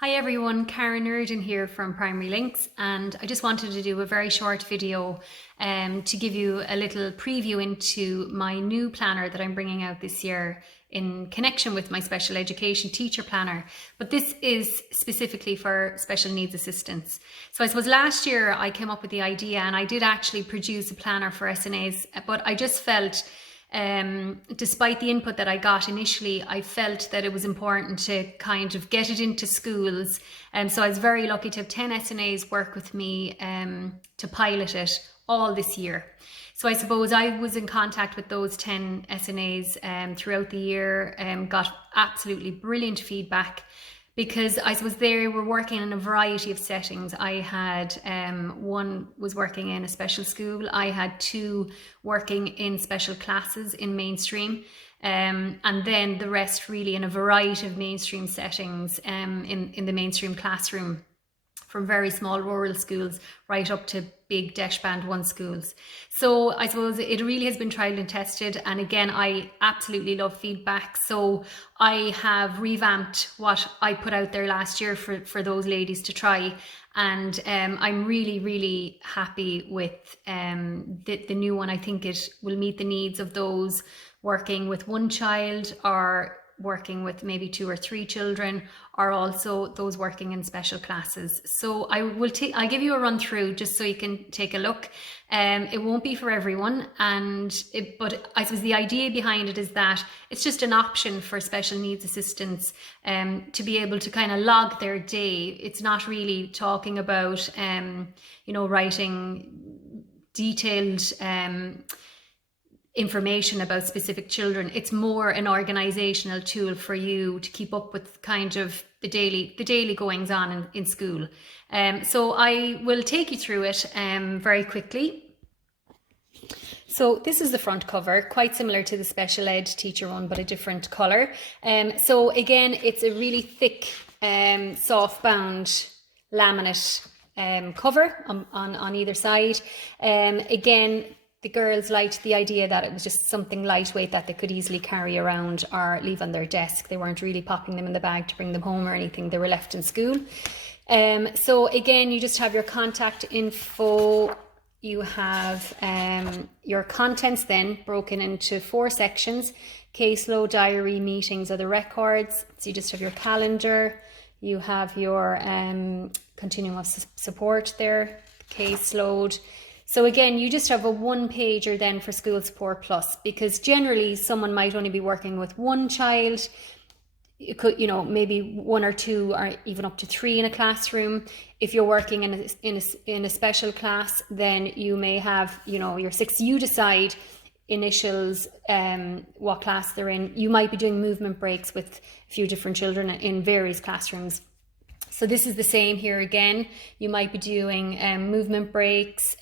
Hi everyone, Karen Nurdin here from Primary Links, and I just wanted to do a very short video to give you a little preview into my new planner that I'm bringing out this year in connection with my special education teacher planner. But this is specifically for special needs assistants. So I suppose last year I came up with the idea and I did actually produce a planner for SNAs, but I just felt despite the input that I got initially, I felt that it was important to kind of get it into schools. So I was very lucky to have 10 SNAs work with me to pilot it all this year. So I suppose I was in contact with those 10 SNAs throughout the year, got absolutely brilliant feedback, because I suppose they were working in a variety of settings. I had one was working in a special school, I had two working in special classes in mainstream, and then the rest really in a variety of mainstream settings in the mainstream classroom, from very small rural schools right up to big DESH Band 1 schools. So I suppose it really has been tried and tested, and again I absolutely love feedback. So I have revamped what I put out there last year for those ladies to try, and I'm really happy with the new one. I think it will meet the needs of those working with one child, or working with maybe 2 or 3 children, or also those working in special classes. So I'll give you a run through just so you can take a look. It won't be for everyone, but I suppose the idea behind it is that it's just an option for special needs assistants to be able to kind of log their day. It's not really talking about writing detailed information about specific children. It's more an organizational tool for you to keep up with kind of the daily goings on in school. So I will take you through it very quickly. So this is the front cover, quite similar to the special ed teacher one, but a different color. So again, it's a really thick, soft bound laminate cover on either side. Again, the girls liked the idea that it was just something lightweight that they could easily carry around or leave on their desk. They weren't really popping them in the bag to bring them home or anything. They were left in school. So again, you just have your contact info. You have your contents then broken into 4 sections: caseload, diary, meetings, other records. So you just have your calendar. You have your continuum of support there, caseload. So again, you just have a 1-pager then for School Support Plus, because generally someone might only be working with one child. It could, maybe 1 or 2 or even up to 3 in a classroom. If you're working in a special class, then you may have, your 6. You decide initials, what class they're in. You might be doing movement breaks with a few different children in various classrooms. So this is the same here again. You might be doing movement breaks,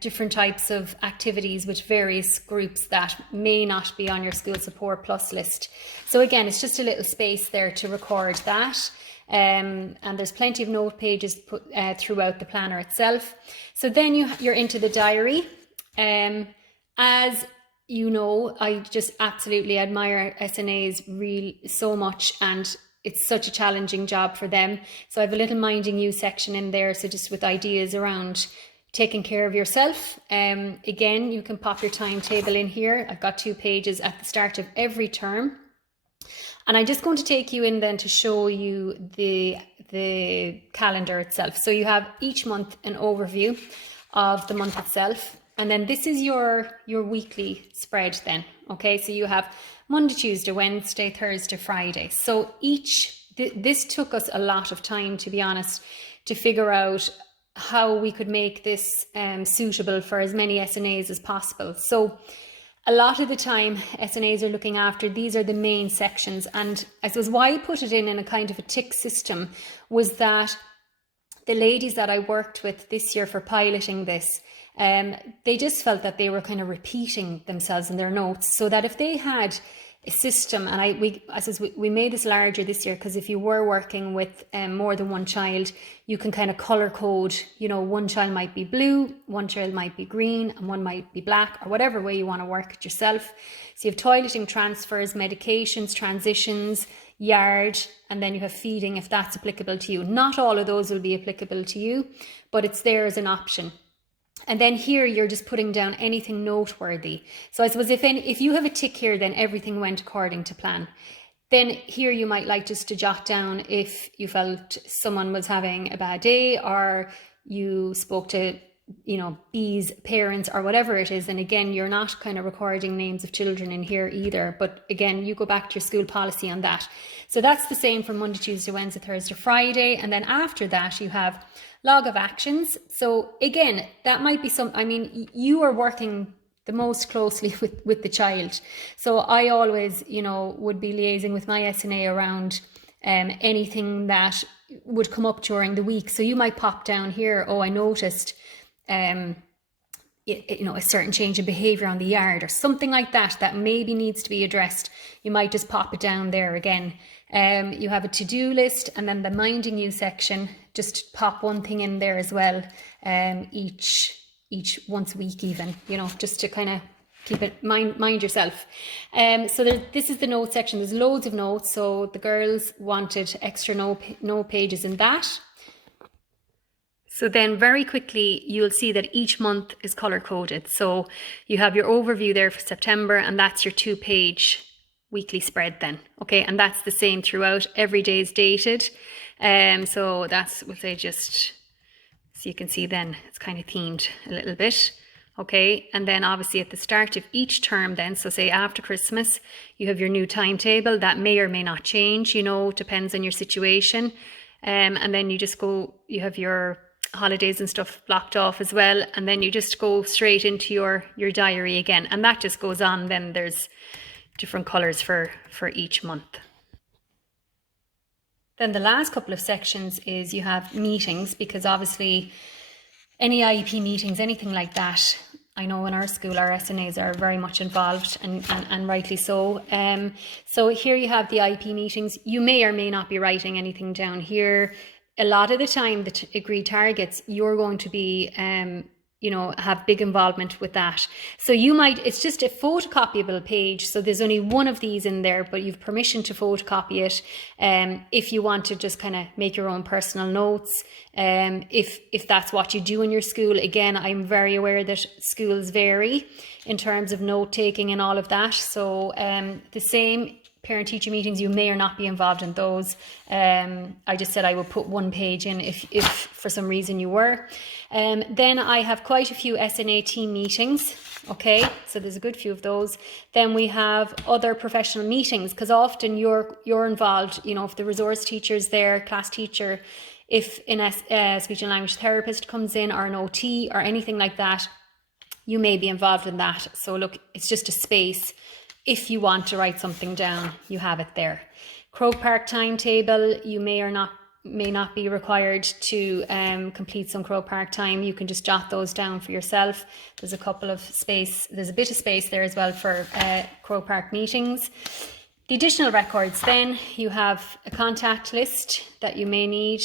different types of activities with various groups that may not be on your School Support Plus list. So again, it's just a little space there to record that. And there's plenty of note pages put throughout the planner itself. So then you're into the diary. As you know, I just absolutely admire SNAs so much, and it's such a challenging job for them. So I have a little minding you section in there, so just with ideas around taking care of yourself. Again, you can pop your timetable in here. I've got 2 pages at the start of every term. And I'm just going to take you in then to show you the calendar itself. So you have each month an overview of the month itself. And then this is your weekly spread then. Okay, so you have Monday, Tuesday, Wednesday, Thursday, Friday. So this took us a lot of time, to be honest, to figure out how we could make this suitable for as many SNAs as possible. So a lot of the time SNAs are looking after, these are the main sections. And I suppose why I put it in a kind of a tick system was that the ladies that I worked with this year for piloting this, they just felt that they were kind of repeating themselves in their notes, so that if they had a system, and we made this larger this year because if you were working with more than one child, you can kind of color code, one child might be blue, one child might be green, and one might be black, or whatever way you want to work it yourself. So you have toileting transfers, medications, transitions, yard, and then you have feeding if that's applicable to you. Not all of those will be applicable to you, but it's there as an option. And then here you're just putting down anything noteworthy. So I suppose if you have a tick here, then everything went according to plan. Then here you might like just to jot down if you felt someone was having a bad day, or you spoke to, you know, B's parents or whatever it is. And again, you're not kind of recording names of children in here either. But again, you go back to your school policy on that. So that's the same for Monday, Tuesday, Wednesday, Thursday, Friday. And then after that, you have log of actions. So again, that might be you are working the most closely with the child. So I always, you know, would be liaising with my SNA around anything that would come up during the week. So you might pop down here, oh, I noticed, you know, a certain change in behavior on the yard or something like that, that maybe needs to be addressed. You might just pop it down there again. You have a to-do list, and then the minding you section, just pop one thing in there as well, each once a week even, you know, just to kind of keep it, mind yourself. So this is the note section. There's loads of notes. So the girls wanted extra note pages in that. So then very quickly, you'll see that each month is color coded. So you have your overview there for September, and that's your 2-page weekly spread then. Okay, and that's the same throughout. Every day is dated. So that's, we'll say, just so you can see then it's kind of themed a little bit. Okay, and then obviously at the start of each term then, so say after Christmas, you have your new timetable. That may or may not change, you know, depends on your situation. And then you just go, you have your holidays and stuff blocked off as well, and then you just go straight into your diary again, and that just goes on. Then there's different colors for each month. Then the last couple of sections is you have meetings, because obviously any IEP meetings, anything like that, I know in our school our SNAs are very much involved, and rightly so. So here you have the IEP meetings. You may or may not be writing anything down here. A lot of the time, the agreed targets, you're going to be, you know, have big involvement with that. So you might, it's just a photocopiable page. So there's only one of these in there, but you've permission to photocopy it. If you want to just kind of make your own personal notes, if that's what you do in your school. Again, I'm very aware that schools vary in terms of note taking and all of that. So the same parent-teacher meetings, you may or not be involved in those. I just said I would put one page in if for some reason you were. Then I have quite a few SNA team meetings. Okay, so there's a good few of those. Then we have other professional meetings, because often you're involved, you know, if the resource teacher's there, class teacher, if a speech and language therapist comes in, or an OT or anything like that, you may be involved in that. So look, it's just a space. If you want to write something down, you have it there. Croke Park timetable, you may not be required to complete some Croke Park time. You can just jot those down for yourself. There's a bit of space there as well for Croke Park meetings. The additional records then, you have a contact list that you may need.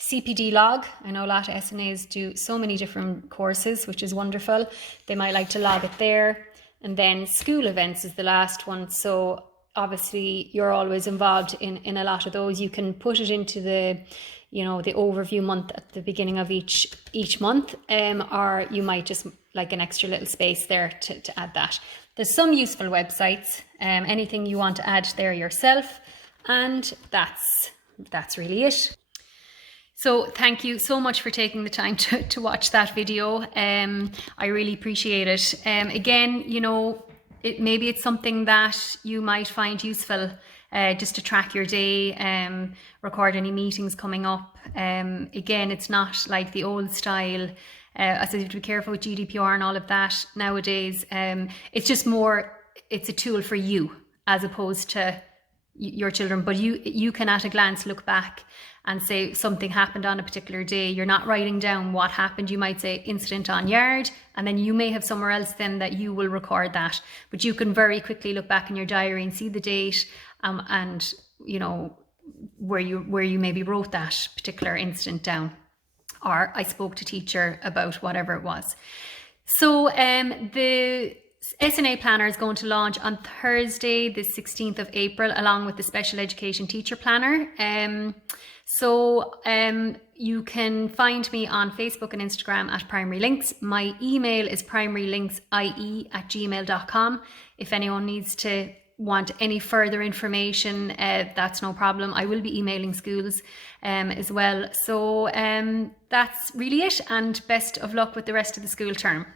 CPD log, I know a lot of SNAs do so many different courses, which is wonderful. They might like to log it there. And then school events is the last one. So obviously you're always involved in a lot of those. You can put it into the, you know, the overview month at the beginning of each month, or you might just like an extra little space there to add that. There's some useful websites, anything you want to add there yourself, and that's really it. So thank you so much for taking the time to watch that video. I really appreciate it. Again, you know, maybe it's something that you might find useful, just to track your day, record any meetings coming up. Again, it's not like the old style. I said you have to be careful with GDPR and all of that nowadays. It's just more, it's a tool for you as opposed to your children, but you can at a glance look back and say something happened on a particular day. You're not writing down what happened. You might say incident on yard, and then you may have somewhere else then that you will record that. But you can very quickly look back in your diary and see the date, and you know where you maybe wrote that particular incident down, or I spoke to teacher about whatever it was. So SNA Planner is going to launch on Thursday, the 16th of April, along with the Special Education Teacher Planner. You can find me on Facebook and Instagram at Primary Links. My email is primarylinksie@gmail.com. If anyone needs to want any further information, that's no problem. I will be emailing schools as well. So that's really it, and best of luck with the rest of the school term.